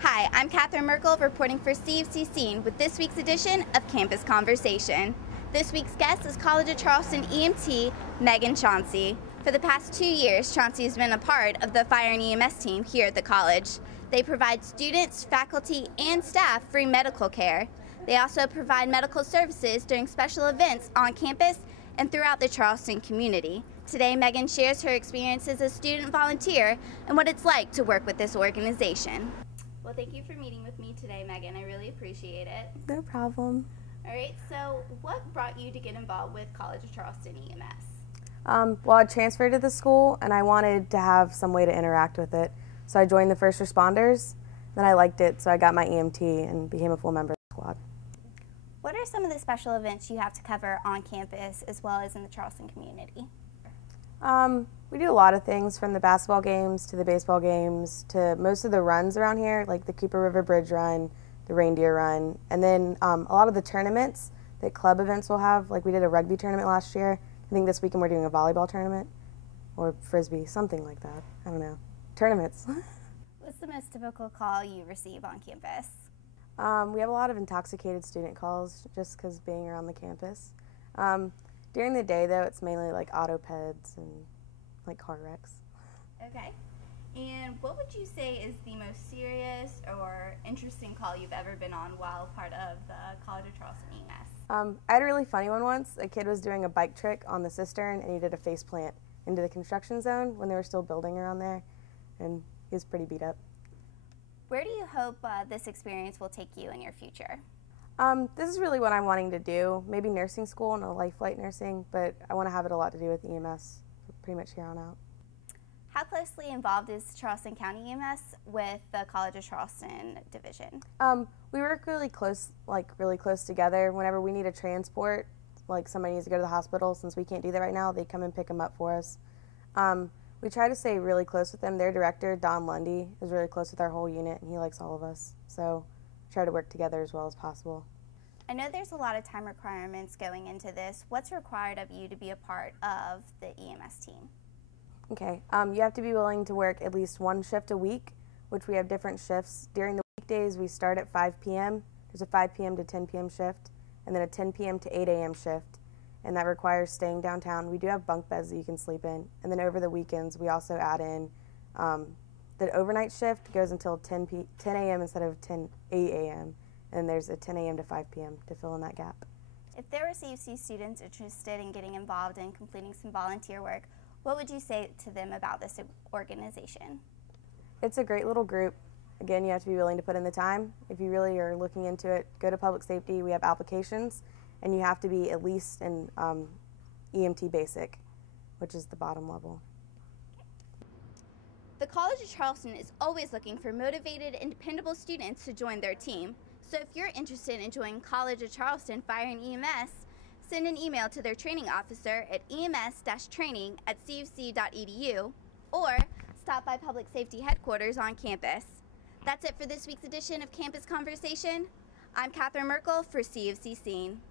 Hi, I'm Catherine Merkel reporting for CofC Scene with this week's edition of Campus Conversation. This week's guest is College of Charleston EMT, Meghan Chauncey. For the past 2 years, Chauncey has been a part of the fire and EMS team here at the college. They provide students, faculty, and staff free medical care. They also provide medical services during special events on campus and throughout the Charleston community. Today, Meghan shares her experience as a student volunteer and what it's like to work with this organization. Well, thank you for meeting with me today, Meghan. I really appreciate it. No problem. All right, so what brought you to get involved with College of Charleston EMS? Well, I transferred to the school and I wanted to have some way to interact with it. So I joined the first responders, then I liked it, so I got my EMT and became a full member of the squad. What are some of the special events you have to cover on campus as well as in the Charleston community? We do a lot of things, from the basketball games to the baseball games to most of the runs around here, like the Cooper River Bridge Run, the Reindeer Run, and then a lot of the tournaments that club events will have. Like we did a rugby tournament last year. I think this weekend we're doing a volleyball tournament or frisbee, something like that. I don't know. Tournaments. What's the most typical call you receive on campus? We have a lot of intoxicated student calls just because being around the campus. During the day, though, it's mainly like auto peds and like car wrecks. Okay. And what would you say is the most serious or interesting call you've ever been on while part of the College of Charleston EMS? I had a really funny one once. A kid was doing a bike trick on the cistern and he did a face plant into the construction zone when they were still building around there, and he was pretty beat up. Where do you hope this experience will take you in your future? This is really what I'm wanting to do. Maybe nursing school and a life flight nursing, but I want to have it a lot to do with EMS pretty much here on out. How closely involved is Charleston County EMS with the College of Charleston division? We work really close together. Whenever we need a transport, like somebody needs to go to the hospital, since we can't do that right now, they come and pick them up for us. We try to stay really close with them. Their director, Don Lundy, is really close with our whole unit, and he likes all of us. So try to work together as well as possible. I know there's a lot of time requirements going into this. What's required of you to be a part of the EMS team? Okay, you have to be willing to work at least one shift a week, which we have different shifts. During the weekdays, we start at 5 p.m. There's a 5 p.m. to 10 p.m. shift, and then a 10 p.m. to 8 a.m. shift, and that requires staying downtown. We do have bunk beds that you can sleep in, and then over the weekends, we also add in the overnight shift goes until 10 a.m. instead of 8 a.m., and there's a 10 a.m. to 5 p.m. to fill in that gap. If there were CofC students interested in getting involved in completing some volunteer work, what would you say to them about this organization? It's a great little group. Again, you have to be willing to put in the time. If you really are looking into it, go to public safety. We have applications, and you have to be at least in EMT basic, which is the bottom level. The College of Charleston is always looking for motivated and dependable students to join their team. So if you're interested in joining College of Charleston Fire and EMS, send an email to their training officer at ems-training@cofc.edu or stop by Public Safety Headquarters on campus. That's it for this week's edition of Campus Conversation. I'm Catherine Merkel for CofC Scene.